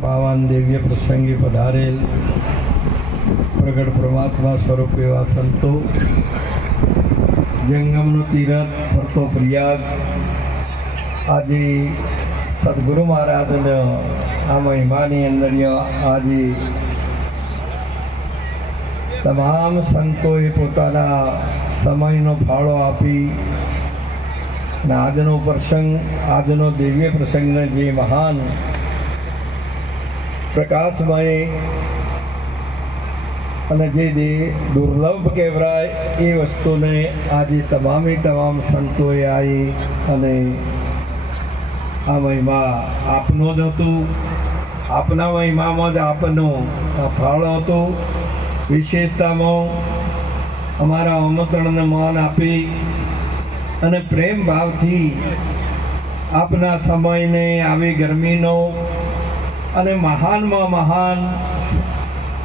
પાવન દિવ્ય પ્રસંગે પધારેલ પ્રગટ પરમાત્મા સ્વરૂપ એવા સંતો, જંગમનો તીરથ, ફરતો પ્રયાગ, આજે સદગુરુ મહારાજને આ મહિમાની અંદર આજે તમામ સંતોએ પોતાના સમયનો ફાળો આપી અને આજનો પ્રસંગ, આજનો દિવ્ય પ્રસંગને જે મહાન પ્રકાશમય અને જે દુર્લભ કહેવાય એ વસ્તુને આજે તમામે તમામ સંતોએ આવી અને આ મહિમા આપનો જ હતું. આપના મહિમામાં જ આપનો આ ફાળો હતો. વિશેષતામાં અમારા આમંત્રણને માન આપી અને પ્રેમ ભાવથી આપના સમયને આવી ગરમીનો અને મહાનમાં મહાન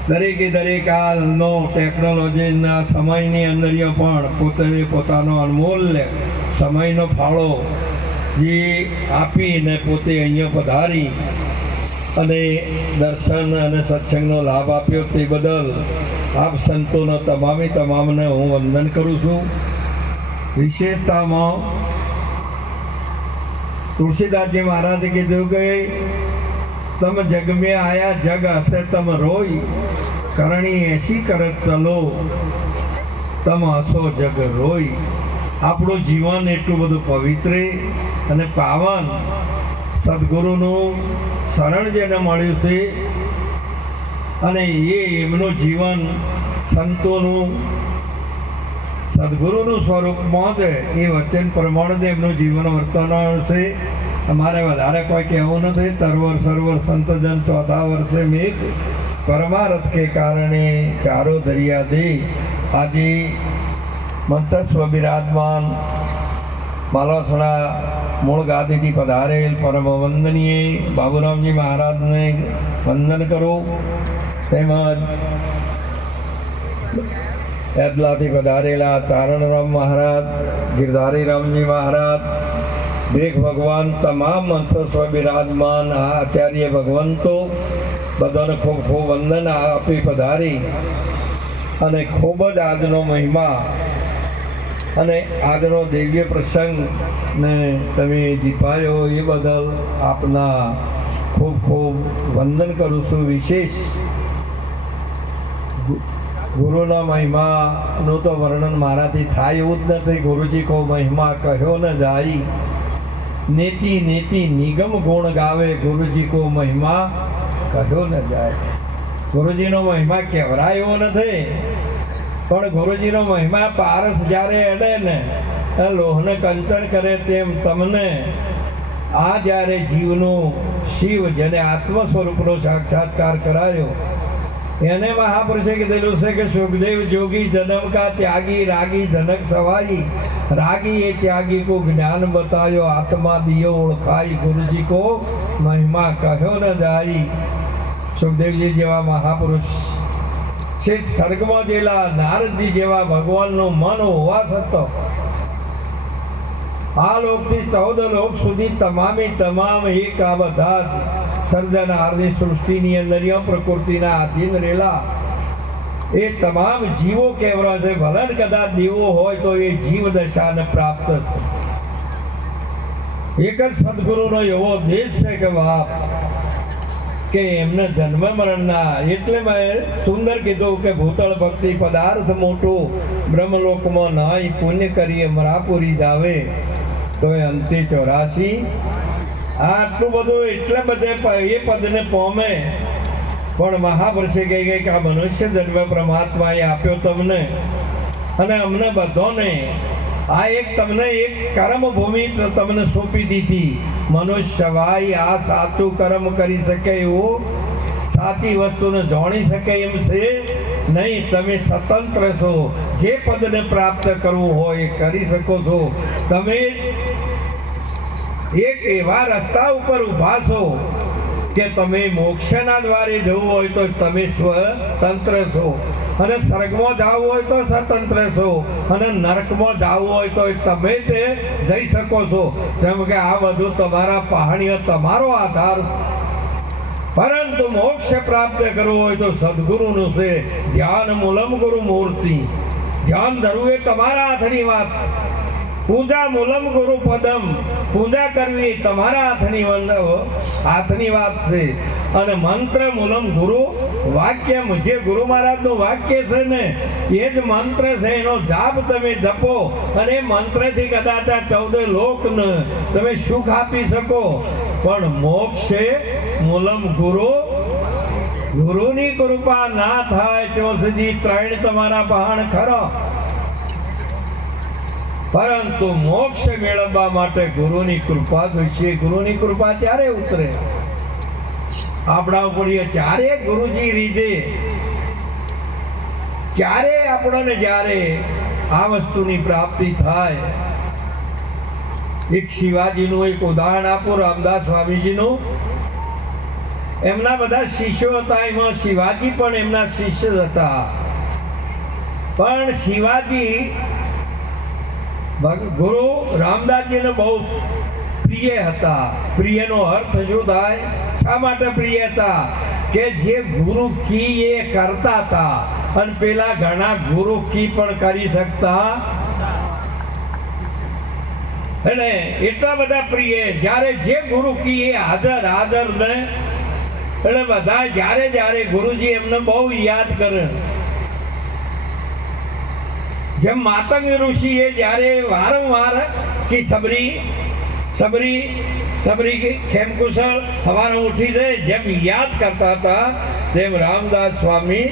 દરેકે દરેક આનો ટેકનોલોજીના સમયની અંદર પણ પોતે પોતાનો અનમોલ્ય સમયનો ફાળો જે આપીને પોતે અહીંયા પધારી અને દર્શન અને સત્સંગનો લાભ આપ્યો તે બદલ આપ સંતોનો તમામે તમામને હું વંદન કરું છું. વિશેષતામાં તુલસીદાસજી મહારાજે કીધું કે તમ જગ મેં આયા જગ હશે તમ રોઈ કરણી એસી કરત ચલો. તમ હસો જગ રોઈ આપણું જીવન એટલું બધું પવિત્ર અને પાવન. સદગુરુનું શરણ જેને મળ્યું છે અને એ એમનું જીવન સંતોનું સદગુરુનું સ્વરૂપમાં જ એ વચન પ્રમાણે એમનું જીવન વર્તન છે. અમારે વધારે કોઈ કહેવું નથી. તરવર સરોવર સંતજન ચોથા વર્ષે મિત પરમારથ કે કારણે ચારો દરિયા દે આજે મંતસ્વ બિરાજમાન માલસણા મૂળ ગાદીથી પધારેલ પરમ વંદનીય બાબુરામજી મહારાજને વંદન કરો. તેમજ એદલાથી પધારેલા ચારણરામ મહારાજ ગિરધારી રામજી મહારાજ દરેક ભગવાન, તમામ મંત્રસ્વ સ્વામિરાજમાન આ આચાર્ય ભગવંતો, બધાને ખૂબ ખૂબ વંદન આપી પધારી. અને ખૂબ જ આજનો મહિમા અને આજનો દિવ્ય પ્રસંગ ને તમે દીપાયો એ બદલ આપના ખૂબ ખૂબ વંદન કરું છું. વિશેષ ગુરુના મહિમાનું તો વર્ણન મારાથી થાય એવું જ નથી. ગુરુજી કો મહિમા કહ્યો ન જાય. નેતિ નેતિ, નિગમ ગુણ ગાવે ગુરુજી કો મહિમા. કહ્યો ન જાય. ગુરુજીનો મહિમા કહેવરાય એવો નથી. પણ ગુરુજીનો મહિમા પારસ જ્યારે અડે ને લોહને કંચન કરે તેમ તમને. આ જ્યારે જીવનું શિવ જેને આત્મ સ્વરૂપનો સાક્ષાત્કાર કરાયો એને મહાપુરુષે કીધેલું છે કે સુખદેવ જોગી જન્મ ત્યાગી, રાગી, જનક સવારી. રાગી એ ત્યાગી કો જ્ઞાન બતાયો, આત્મા દિયો, ઓળખાઈ, ગુરુજી કો મહિમા કહ્યો ન જાય. સુખદેવજી જેવા મહાપુરુષ, શેઠ સર્ગમાં જેલા, નારદજી જેવા ભગવાનનું મન હોવા છતાં આ લોકથી ચૌદ લોક સુધી તમામે તમામ એક આ બધા જ સર્જનહારની સૃષ્ટિની અંદર પ્રકૃતિના આધીન રહેલા. એ તમામ જીવો કેવરા છે? ભલે કદાચ દેવો હોય તો એ જીવ દશાને પ્રાપ્ત છે. એક જ સદગુરુનો એવો દેશ છે કે બાપ, કે એમને જન્મ મરણના એટલે મેં સુંદર કીધું કે ભૂતળ ભક્તિ પદાર્થ મોટું, બ્રહ્મલોકમાં નાય પુણ્ય કરીએ, મરાપુરી જાવે. તો એ અંતે ચોરાશી આટલું બધું એટલે બધે એ પદને પોમે. પણ મહાપુરુષે કહી ગઈ કે આ મનુષ્ય જન્મ પરમાત્માએ આપ્યો તમને. અને અમને બધોને. આ એક તમને એક કર્મ ભૂમિ તમને સોંપી દીધી. મનુષ્ય વાય આ સાચું કર્મ કરી શકે એવું સાચી વસ્તુને જાણી શકે એમ છે. નહીં, તમે સ્વતંત્ર છો. જે પદને પ્રાપ્ત કરવું હોય એ કરી શકો છો. તમે એક એવા રસ્તા ઉપર ઊભા છો કે તમે મોક્ષના દ્વારે જવું હોય તો તમે સ્વતંત્ર છો. અને સ્વર્ગમાં જવું હોય તો સ્વતંત્ર છો. અને નરકમાં જવું હોય તો તમે જ જઈ શકો છો. જેમ કે આ બધું તમારા પહાણીઓ તમારો આધાર પરંતુ મોક્ષ પ્રાપ્ત કરવો હોય તો સદગુરુનું છે. ધ્યાન મૂલમ ગુરુ મૂર્તિ. ધ્યાન ધરવું એ તમારા હાથની વાત છે. પૂજા મૂલમ ગુરુ પદમ. પૂજા કરવી તમારા હાથની હાથની વાત છે. અને મંત્ર મૂલમ ગુરુ, વાક્ય જે ગુરુ મહારાજનું વાક્ય છે ને, એ જ મંત્ર છે, એનો જાપ તમે જપો. અને મંત્રથી કદાચ આ ચૌદ લોકને તમે સુખ આપી શકો. પણ મોક્ષ છે મૂલમ ગુરુ, ગુરુની કૃપા ના થાય ત્યાં સુધી ત્રણ તમારા બહાણ ખરો. પરંતુ મોક્ષ મેળવવા માટે ગુરુની કૃપા જોઈશે. ગુરુની કૃપા ત્યારે ઉતરે. આપણા ઉપર ચારે ગુરુજી રીજે. ક્યારે આપણને જ્યારે આ વસ્તુની પ્રાપ્તિ થાય? એક શિવાજીનું એક ઉદાહરણ આપો, રામદાસ સ્વામીજીનું. એમના બધા શિષ્યો હતા, એમાં શિવાજી પણ એમના શિષ્ય હતા. પણ શિવાજી ભગ- ગુરુ રામદાસજીને બહુ પ્રિય હતા. પ્રિયનો અર્થ શું થાય? શા માટે પ્રિય હતા? કે જે ગુરુ કી એ કરતા હતા. અને પેલા ઘણા ગુરુ કી પણ કરી શકતા એટલે એટલા બધા પ્રિય. જ્યારે જે ગુરુ કી એ હાજર હાજર ને, એટલે બધા જ્યારે જ્યારે ગુરુજી એમને બહુ યાદ કરે. જેમ માતંગ ઋષિએ જ્યારે વારંવાર કે સબરી સબરી સબરી ખેમકુશળ સવારે ઉઠી જાય, જેમ યાદ કરતા હતા, તેમ રામદાસ સ્વામી